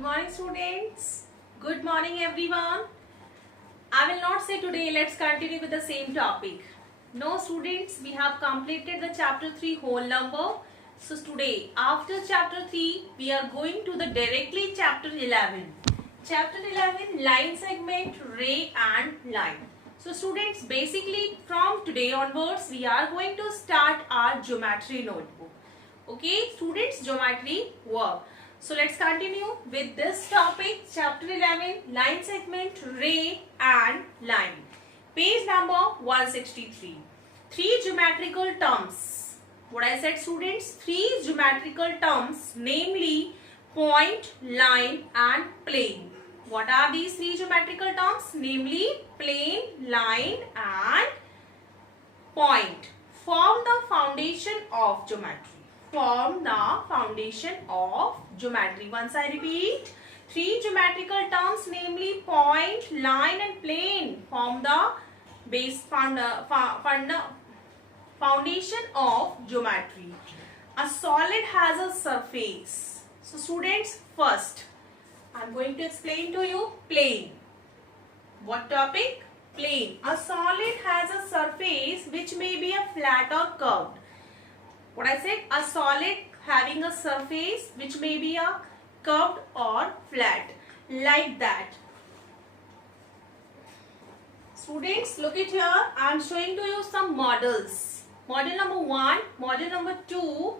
Good morning, students. Good morning, everyone. I will not say today let's continue with the same topic. No, students, we have completed the chapter 3 whole number. So today, after chapter 3, we are going to the directly chapter 11. Chapter 11, line segment, ray and line. So students, basically from today onwards, we are going to start our geometry notebook. Okay, students, geometry work. So let's continue with this topic, chapter 11, line segment, ray and line. Page number 163. Three geometrical terms. What I said, students? Three geometrical terms, namely point, line and plane. What are these three geometrical terms? Namely plane, line and point. Form the foundation of geometry. Form the foundation of geometry. Once I repeat, three geometrical terms, namely point, line and plane, form the base foundation of geometry. A solid has a surface. So students, first I am going to explain to you plane. What topic? Plane. A solid has a surface which may be a flat or curved. What I said, a solid having a surface which may be a curved or flat, like that. Students, look at here. I am showing to you some models. Model number 1, model number 2,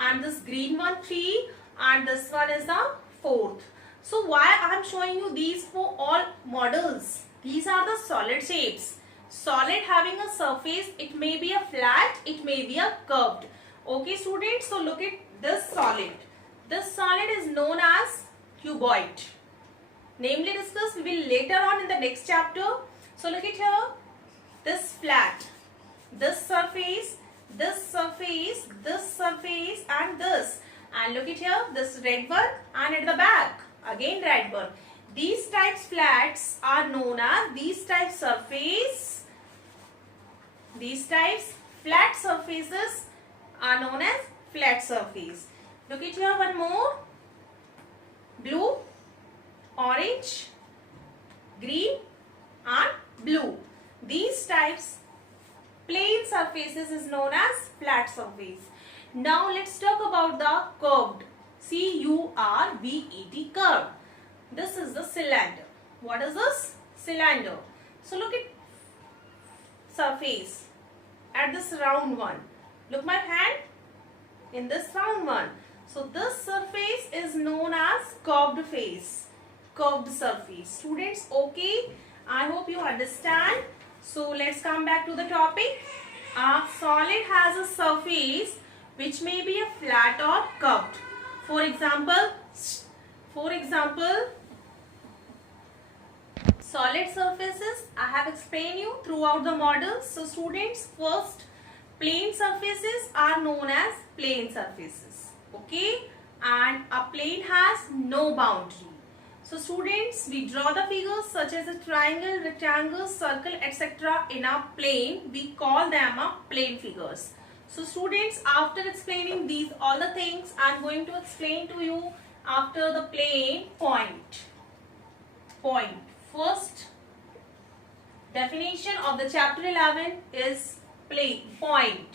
and this green one 3, and this one is the 4th. So why I am showing you these for all models? These are the solid shapes. Solid having a surface, it may be a flat, it may be a curved. Okay, students, so look at this solid. This solid is known as cuboid. Namely discussed, we will later on in the next chapter. So look at here, this flat, this surface, this surface, this surface and this. And look at here, this red one and at the back, again red one. These types flats are known as, these types surface, these types flat surfaces are known as flat surface. Look at here, one more. Blue, orange, green and blue. These types plane surfaces is known as flat surface. Now let's talk about the curved. C-U-R-V-E-D, curved. This is the cylinder. What is this? Cylinder. So look at surface at this round one. Look my hand in this round one. So this surface is known as curved face, curved surface. Students, okay? I hope you understand. So let's come back to the topic. A solid has a surface which may be a flat or curved. For example, solid surfaces I have explained you throughout the model. So students, first, plane surfaces are known as plane surfaces. Okay, and a plane has no boundary. So students, we draw the figures such as a triangle, rectangle, circle, etc. in a plane. We call them a plane figures. So students, after explaining these all the things, I am going to explain to you after the plane point. Point. First definition of the chapter 11 is plane, point.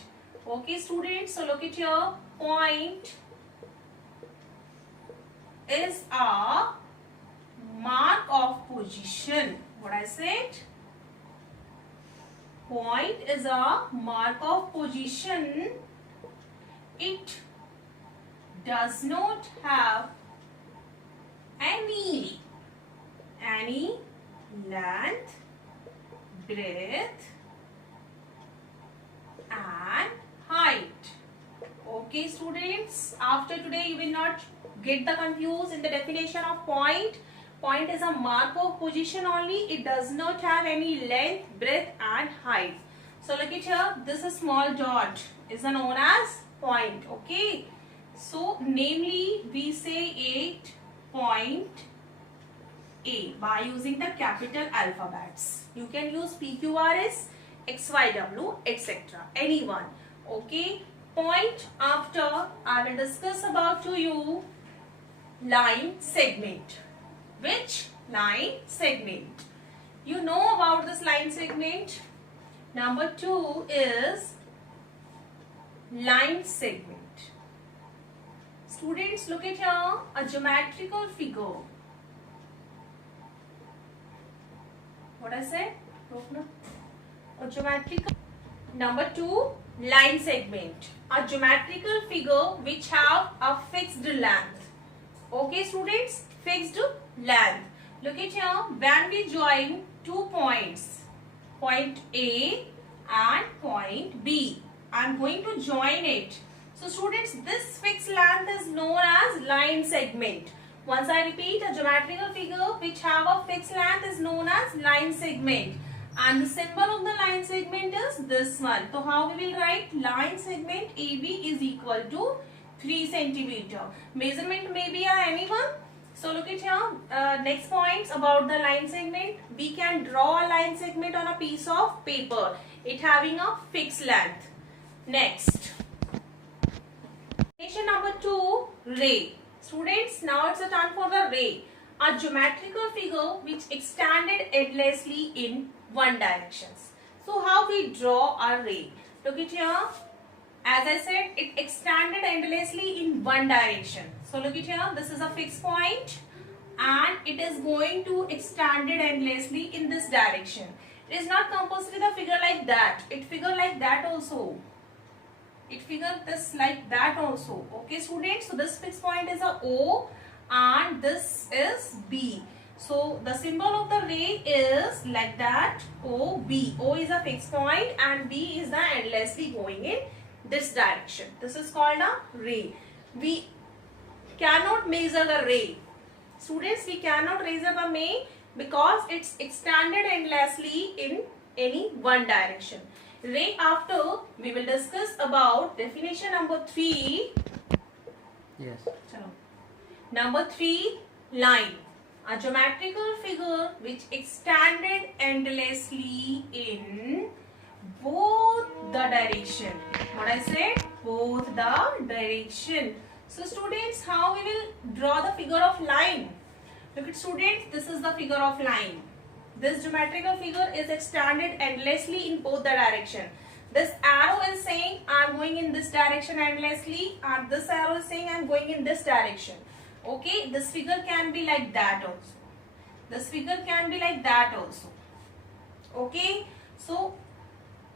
Okay, students, so look at here. Point is a mark of position. What I said? Point is a mark of position. It does not have any length, breadth and height. Okay, students, after today you will not get the confused in the definition of point. Point is a mark of position only. It does not have any length, breadth and height. So look at here, this is small dot is known as point. Okay, so namely we say 8 point A by using the capital alphabets. You can use PQRS, XYW, etc. Anyone. Okay, point after I will discuss about to you line segment. Which line segment? You know about this line segment. Number 2 is line segment. Students, look at here, a geometrical figure. What I said? A geometrical. Number 2, line segment. A geometrical figure which have a fixed length. Okay, students, fixed length. Look at here, when we join 2 points, point A and point B, I am going to join it. So students, this fixed length is known as line segment. Once I repeat, a geometrical figure which have a fixed length is known as line segment. And the symbol of the line segment is this one. So how we will write? Line segment AB is equal to 3 centimeter. Measurement may be anyone. So look at here. Next points about the line segment. We can draw a line segment on a piece of paper. It having a fixed length. Next. Definition number 2, ray. Students, now it's a turn for the ray. A geometrical figure which extended endlessly in one direction. So how we draw a ray? Look at here. As I said, it extended endlessly in one direction. So look at here. This is a fixed point and it is going to extend it endlessly in this direction. It is not compulsory the figure like that. It figure like that also. It figure this like that also. Okay, students. So this fixed point is a O and this is B. So the symbol of the ray is like that, OB. O is a fixed point and B is the endlessly going in this direction. This is called a ray. We cannot measure the ray. Students, we cannot measure the ray because it's extended endlessly in any one direction. Ray after we will discuss about definition number 3. Yes. Number 3, line. A geometrical figure which extended endlessly in both the direction. What I said? Both the direction. So students, how we will draw the figure of line? Look at students, this is the figure of line. This geometrical figure is extended endlessly in both the direction. This arrow is saying I am going in this direction endlessly and this arrow is saying I am going in this direction. Okay, this figure can be like that also. This figure can be like that also. Okay, so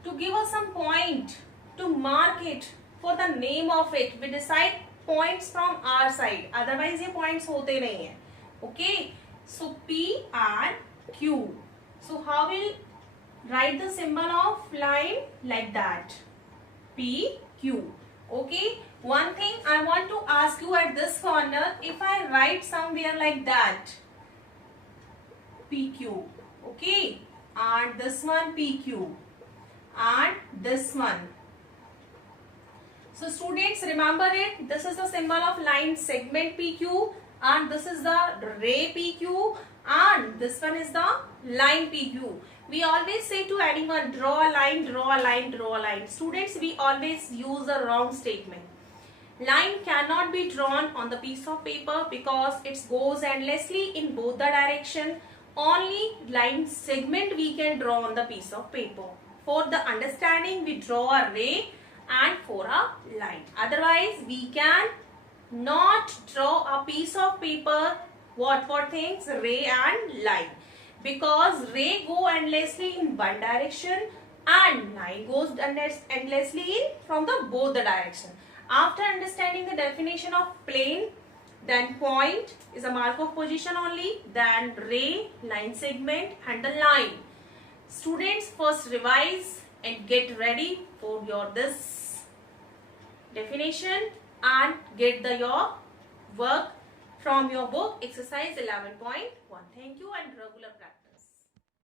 to give us some point to mark it for the name of it, we decide points from our side. Otherwise, ये points होते नहीं हैं. Okay, so P and Q. So how will write the symbol of line? Like that. P, Q. Okay. One thing I want to ask you at this corner, if I write somewhere like that, PQ, okay, and this one PQ, and this one. So students, remember it, this is the symbol of line segment PQ, and this is the ray PQ, and this one is the line PQ. We always say to anyone, draw a line, draw a line, draw a line. Students, we always use the wrong statement. Line cannot be drawn on the piece of paper because it goes endlessly in both the direction. Only line segment we can draw on the piece of paper. For the understanding, we draw a ray and for a line. Otherwise, we can not draw a piece of paper. What for things? Ray and line. Because ray go endlessly in one direction and line goes endlessly in from the both the direction. After understanding the definition of plane, then point is a mark of position only, then ray, line segment and the line. Students, first revise and get ready for your this definition and get your work from your book exercise 11.1. Thank you and regular practice.